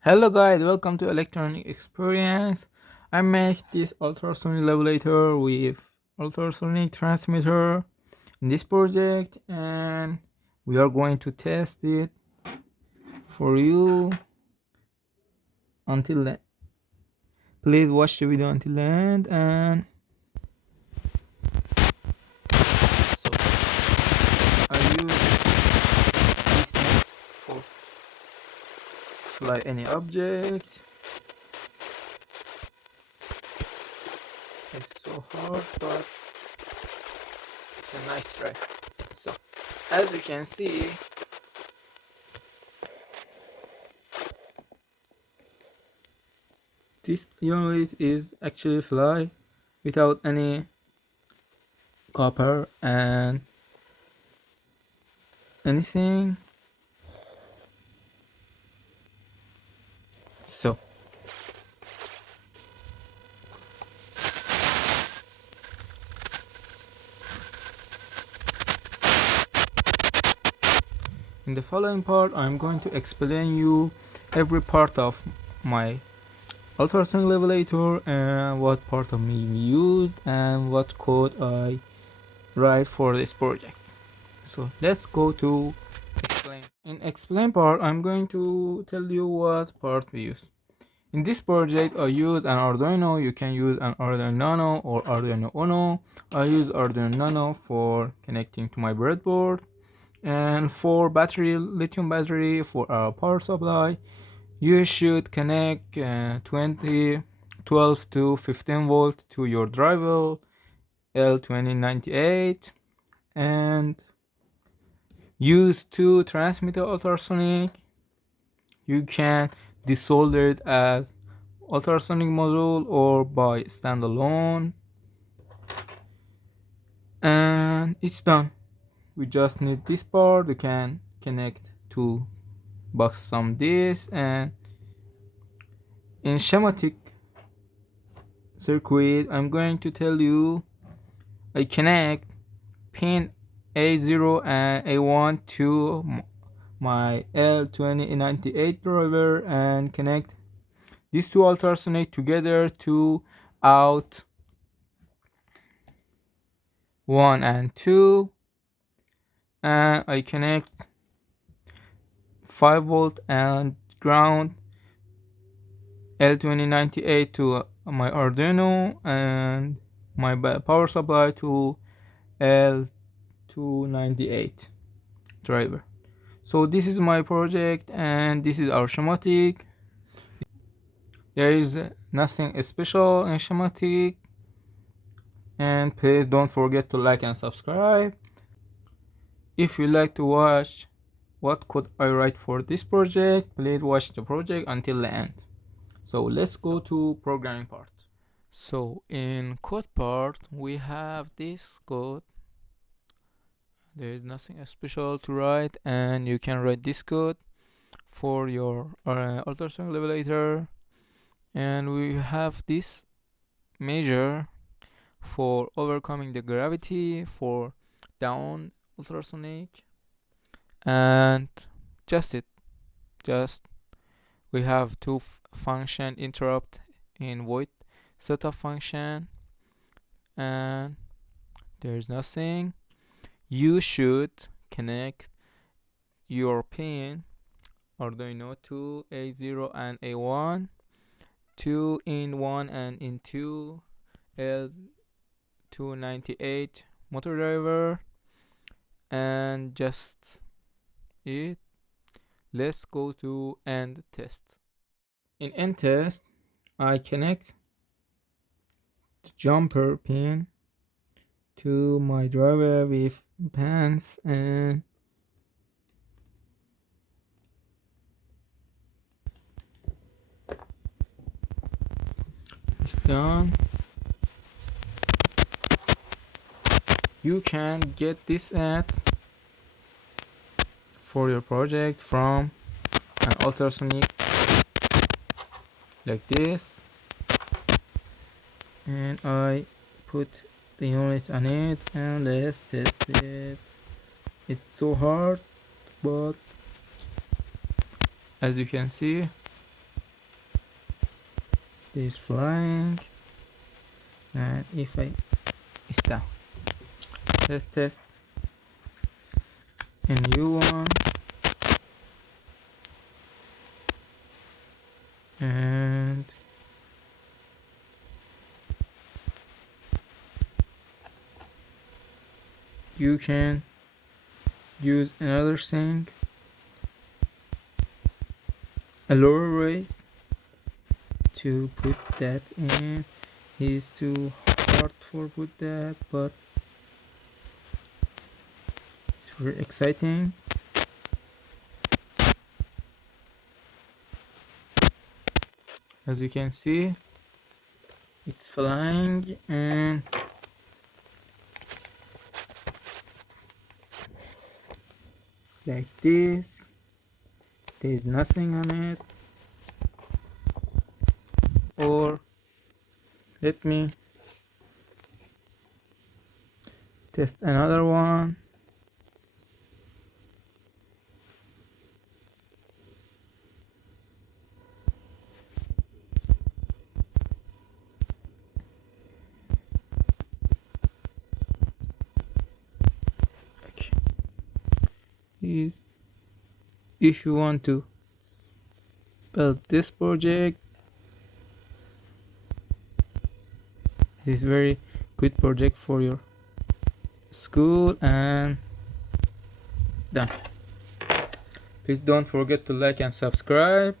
Hello guys, welcome to Electronic Experience. I made this ultrasonic levitator with ultrasonic transmitter in this project, and we are going to test it for you until then. Please watch the video until the end. And so I use this net for fly any object. It's so hard, but it's a nice try. So as you can see, this unit is actually fly without any copper and anything. So in the following part I'm going to explain you every part of my ultrasonic levelator and what part of me used and what code I write for this project. So let's go to explain. In explain part I'm going to tell you what part we use. In this project I use an Arduino. You can use an Arduino Nano or Arduino Uno. I use Arduino Nano for connecting to my breadboard, and for battery, lithium battery for our power supply, you should connect 12 to 15 volt to your driver L2098 and use two transmitter ultrasonic. You can desolder it as ultrasonic module or by standalone, and it's done. We just need this part. We can connect to box some this, and in schematic circuit I'm going to tell you I connect pin A0 and A1 to my L2098 driver and connect these two ultrasonic together to out 1 and 2, and I connect 5 volt and ground L2098 to my Arduino and my power supply to L298 driver. So this is my project and this is our schematic. There is nothing special in schematic, and please don't forget to like and subscribe. If you like to watch what code I write for this project, please watch the project until the end. So let's go to programming part. So in code part we have this code. There is nothing special to write, and you can write this code for your ultrasonic levelator. And we have this measure for overcoming the gravity for down ultrasonic, and just we have two function interrupt in void setup function, and there's nothing. You should connect your pin Arduino to A0 and A1, 2 in 1 and in 2 L298 motor driver, and just it. Let's go to end test. In end test I connect the jumper pin to my driver with pants, and it's done. You can get this ad for your project from an ultrasonic like this, and I put the unit on it and let's test it. It's so hard, but as you can see is flying, and if it's down. Let's test a new one, and you can use another thing, a lower race, to put that in. It's too hard for put that, but it's very exciting. As you can see, it's flying, and like this, there's nothing on it. Or let me test another one. Okay. If you want to build this project, this is very good project for your school, and done. Please don't forget to like and subscribe.